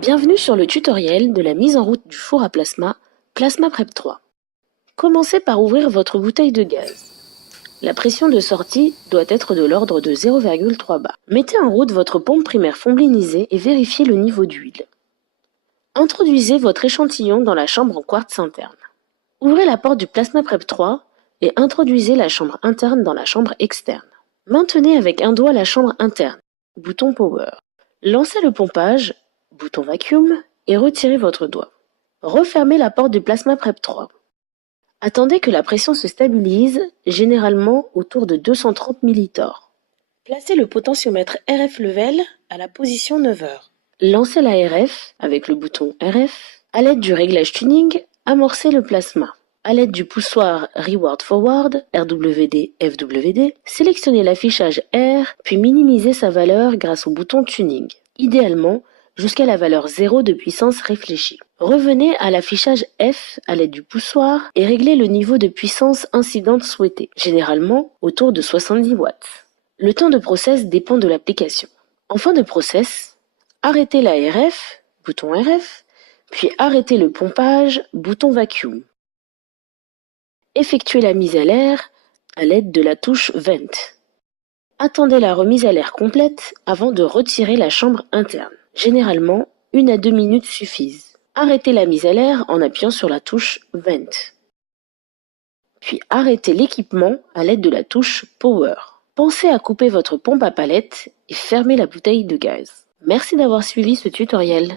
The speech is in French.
Bienvenue sur le tutoriel de la mise en route du four à plasma, Plasma Prep 3. Commencez par ouvrir votre bouteille de gaz. La pression de sortie doit être de l'ordre de 0,3 bar. Mettez en route votre pompe primaire fomblinisée et vérifiez le niveau d'huile. Introduisez votre échantillon dans la chambre en quartz interne. Ouvrez la porte du Plasma Prep 3 et introduisez la chambre interne dans la chambre externe. Maintenez avec un doigt la chambre interne, bouton Power. Lancez le pompage, bouton Vacuum, et retirez votre doigt. Refermez la porte du Plasma Prep 3. Attendez que la pression se stabilise, généralement autour de 230 millitors. Placez le potentiomètre RF Level à la position 9h. Lancez la RF avec le bouton RF. À l'aide du réglage tuning, amorcez le plasma. À l'aide du poussoir Reward Forward, RWD, FWD, sélectionnez l'affichage R, puis minimisez sa valeur grâce au bouton Tuning. Idéalement, jusqu'à la valeur 0 de puissance réfléchie. Revenez à l'affichage F à l'aide du poussoir et réglez le niveau de puissance incidente souhaité, généralement autour de 70 watts. Le temps de process dépend de l'application. En fin de process, arrêtez la RF, bouton RF, puis arrêtez le pompage, bouton Vacuum. Effectuez la mise à l'air à l'aide de la touche Vent. Attendez la remise à l'air complète avant de retirer la chambre interne. Généralement, 1 à 2 minutes suffisent. Arrêtez la mise à l'air en appuyant sur la touche Vent. Puis arrêtez l'équipement à l'aide de la touche Power. Pensez à couper votre pompe à palette et fermez la bouteille de gaz. Merci d'avoir suivi ce tutoriel.